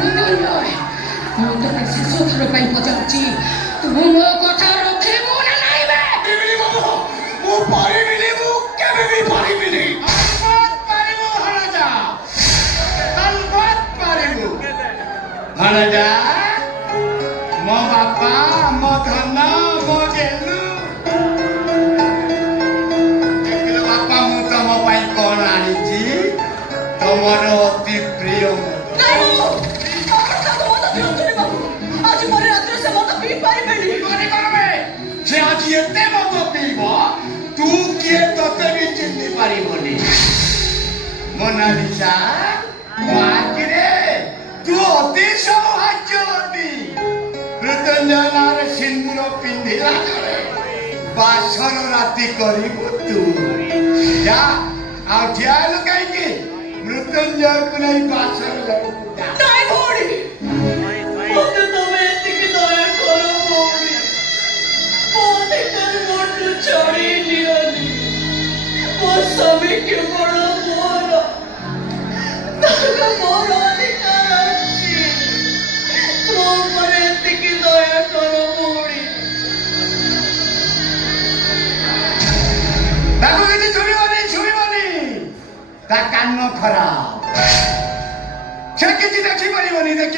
मुंडोय मुंडोय शिशु थर पई पचाची तू मो कथा रखेबू ना नाही बे बिबिनी मामा मु पारिबिनी मु केबे भी पारिबिनी अलबत पारिबु हणजा अलबत पारिबु हणजा मो बापा मो धन मो गेलु देखलो बापा मु तम पाई कोन आनिची तमर अति प्रिय मद नानु अपन तो मत पिउतरे बाबू आज मोरे रात्रि से मत पी पाइबेनी करे करबे जे आज एते मत पीबो तू किए तते भी चिन्हि पारिबोनी मोनालिसा माकिरे तू अति सौभाग्यवती मृत्युंजय सिंदूर पिंधिला बासर राति करिबु तू जा आ ध्यान कहीं मृत्युंजय को नहीं बासर लगू नाइ भोड़ी मते तुम्हें एतिकी दया करो भोड़ी मते कर मोटू छोड़ी नियनी मो स्वामी के बड़ मोर ताका मोर अधिकार अछि तो मरे एतिकी दया करो भोड़ी ताको किछि छुइबनी ता कान खराब से किछि देखि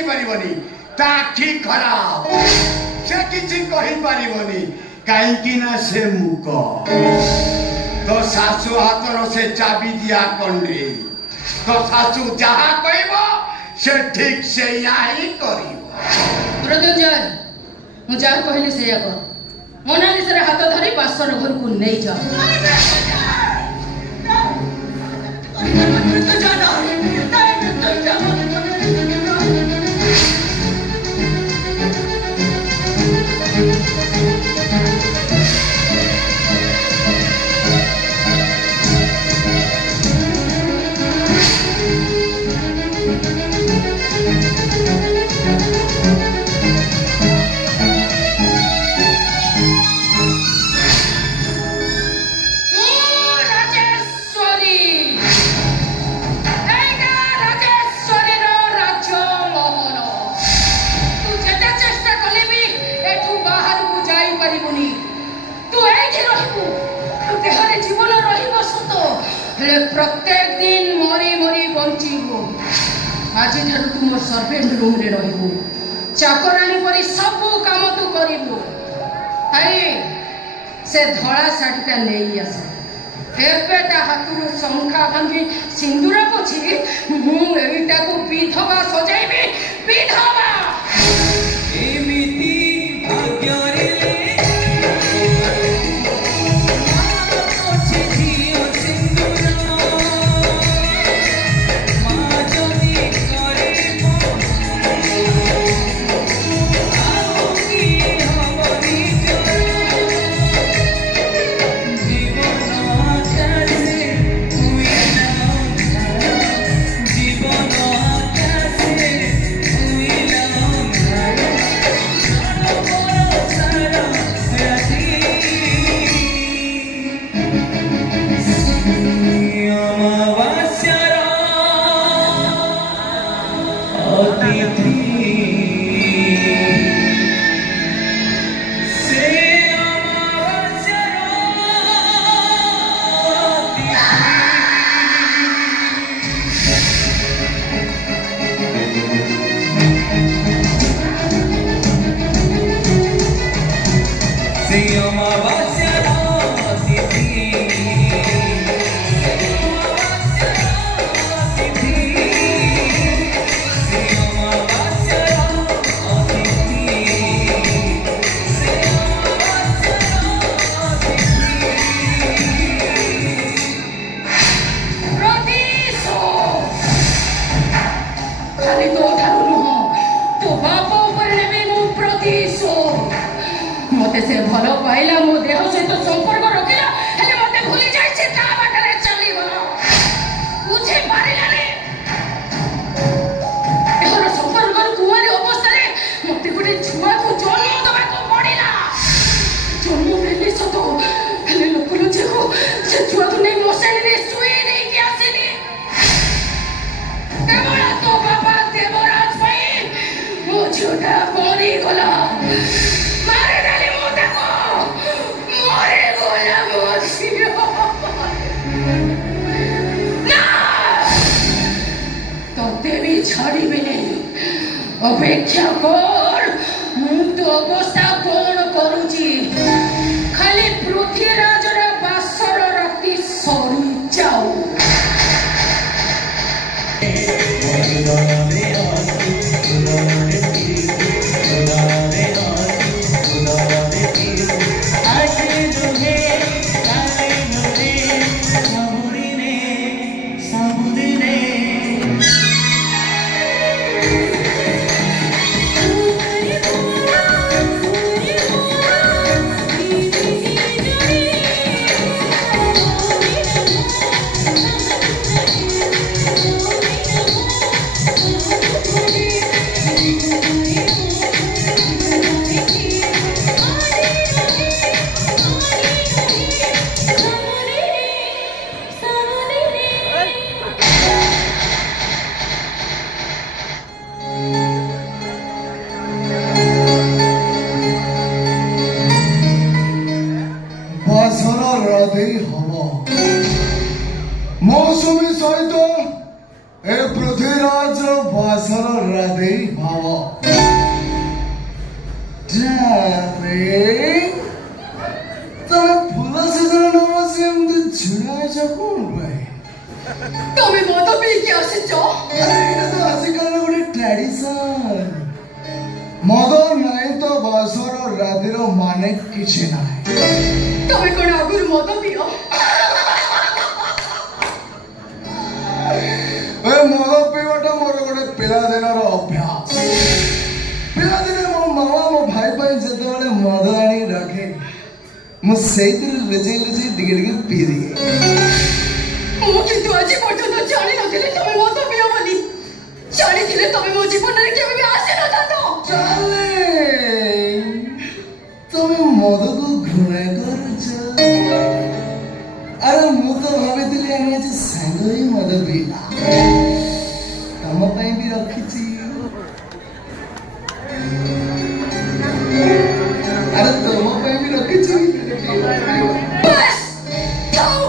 परिबनी ता आखि खराब से किछि कहि परिबनी काहेकि ना से मुक तो सासु हातर से चाबी दिया कंडे तो सासु जहा कहबो से ठीक से यही करिबो मृत्युंजय मु जा कहली सेया कर मोनालिसा रे हाथ धरि बासर घर को नहीं जा प्रत्येक दिन मरी मरी बंचीबू आज तुम सर्वेंट रूम रे रहबू चाकरानी परी सब काम तू करिबू अरे से धड़ा साड़ीटा नहीं आस एपेटा हाथरू शंखा भांगी सिंदूर पोछि मु एटा को विधवा सजाइबी विधवा एमिति भाग्य रे पोछि जियो सिंदूर मते से भलो पाइला मो देह सहित संपर्क रखिला हेले मते भूली जाई छै ता बाटरे चलीबो बुझे पारिलानी एहर संपर्क कुआरी अवस्था रे मते गुटे छुआ को जन्म दबा को पड़िला जन्म देली सतो हेले लोकलो जेको से छुआ तो नै मोसेनी रे सुई नै कि आसेनी एबोला तो बाबा देवराज भाई मो छोटा मरी गला मारे डाली मोटा को मरे गला मोसियो ना तोते भी छाड़ी बेने अपेक्षा कर मु तो अवस्था कोन करूची खाली पृथ्वीराजर बासर राति सरी जाऊ मौसमी सहित ए पृथ्वीराज बासर राधे भाव तमे फूल सीजन नमसी एमती झुड़ाइछ कोन भाई तमे मत पी के आसिछ अरे एटा तो आजिकल गोटे ट्रेडिशन मद नाही तो बासर राधेर माने किछि नाही तमे कोन आगुर मत पियो मद पीवाटा मोर गोटे पिलादिनर अभ्यास पिलादिने मो मामा मो भाई भाई जेतेबेले मद आनी रखे मु सेतिर लुचि लुचि टिके टिके पी दिए मु किंतु आज पर्यंत जानि नथिले तमे मद पियो बोली जानि थिले तमे मो जीवन रे केबे भी आसे न जातो चले तमे मद को घृणा करछ अरे मु तो भाबितिली आनी आज संग ही मद पीला तम ପାଇଁ भी रखिছি अरे तम ପାଇଁ भी रखिছি बस जाओ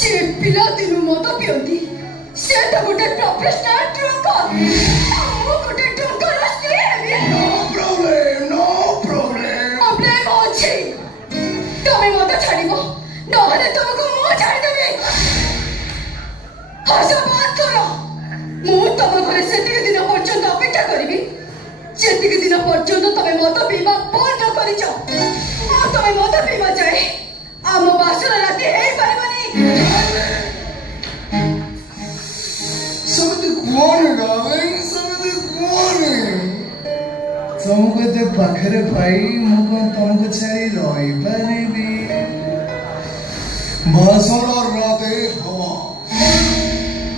जे पिला दिनु मत पियंती से तो गोटे प्रोफेशनल ड्रंकर मु गोटे ड्रंकर आसी नो प्रॉब्लम प्रॉब्लम अछि तमे मत छाड़िबो नहले तुमको मु छाड़ी देबी हस बात करो मु तम घरे सेतिक दिन पर्यंत अपेक्षा करिबी जेतिक दिन पर्यंत तमे मत पीबा बंद करिछ तमे मत पीबा चाहे आम बासर राति हेई पारिबनी समझ कौन डार्लिंग समझ कौन तुमको ते पाखरे पाई मु कोन तुमको छाड़ी रही पारिबी बासर राधे हवा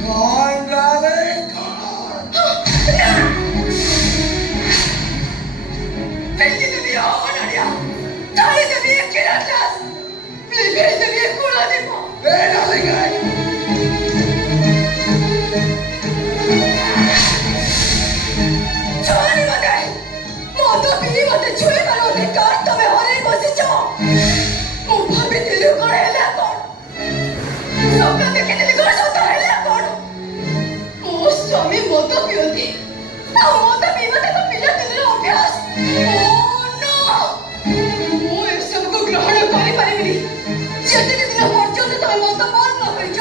कौन Radhe Pergi devi onaria. Dai devi kiratas. Plebe devi kula demo. Darling Chani mate. Moto pili mate chue maro अधिकार तमे हरे बसिछ. मु भाबी दिलु कोन हेला कोन. सबका देखि दिलु कोन सत हेला कोन. मो स्वामी मोतो पियोती. आ मोतो पीबते तो पिला दिलु अभ्यास. Oh no. मु ए सब को ग्रहण करि परिबिनी. जेते दिन पर्यंत तमे मत बंद न करिछ.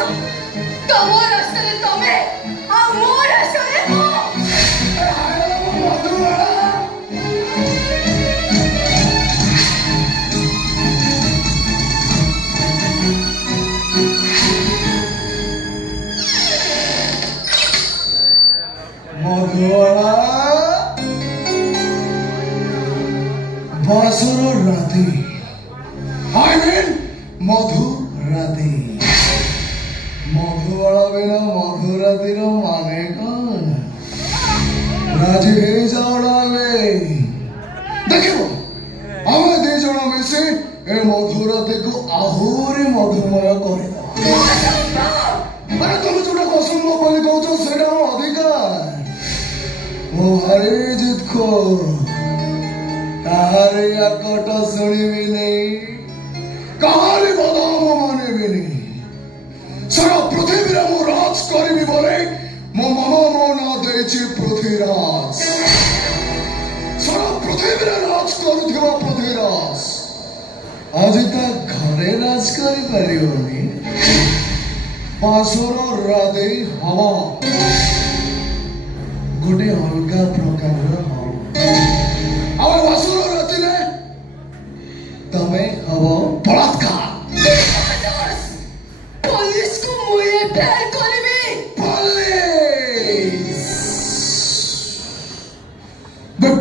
तमो रास्ता रे तमे आ मो रास्ता रे मो. मधुवाला बासुर রাতে I mean মধুরাতে মধুবালা বিনা মধুরাতির মানে কন রাজি হয়ে যাও ডার্লিং দেখিব ଆମେ ଦି ଜଣ ମିଶି ଏ ମଧୁରାତିକୁ ଆହୁରି ମଧୁମୟ କରିଦେବା ଆରେ ତମେ ଯୋଉଟା ଅସମ୍ଭବ ବୋଲି କହୁଛ ସେଇଟା ମୋ ଅଧିକାର ମୁଁ ଭାରି ଜିଦଖୋର କାହାରି ଆକଟ ଶୁଣିବିନି କାହାରି ବଦାମ ମାନିବିନି ସାରା ପୃଥିବୀରେ ମୁଁ ରାଜ କରିବି ବୋଲି ମୋ ମାମା ମୋ ନାଁ ଦେଇଛି ପୃଥ୍ୱୀରାଜ ସାରା ପୃଥିବୀରେ ରାଜ କରୁଥିବା ପୃଥ୍ୱୀରାଜ ଆଜି ତା ଘରେ ରାଜ କରିପାରିବନି ବାସର ରାଧେ ହବ ଗୋଟେ ଅଲଗା ପ୍ରକାରର ହବ ଆଉ ବାସର ରାତିରେ ତମେ ହବ ବଳାତ୍କାର पुलिस को मुझे प्यार करबी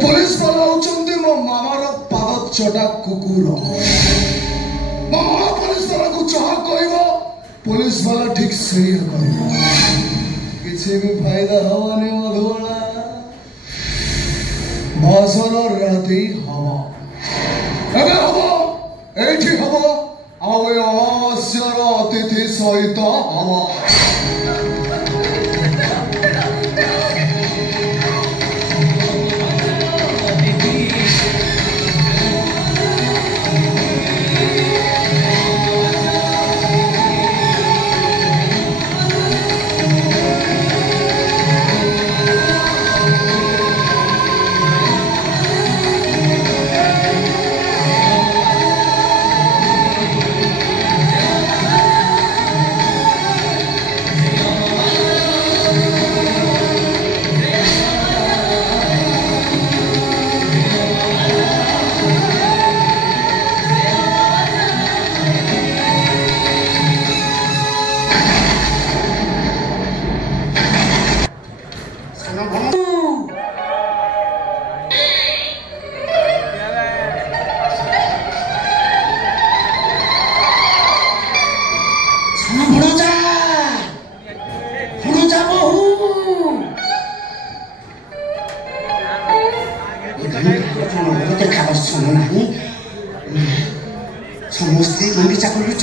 पुलिस वाला होचंदी मो मामार पाद चटा कुकुर मो मामा पुलिस वाला को चाह कहबो पुलिस वाला ठीक सही कहबो किसी भी फायदा हवानी मधुबाला बासर राति हवा एबे हवा एठी हवा आवे अमावास्यार अतिथि सहित हवा समस्ते चाकरी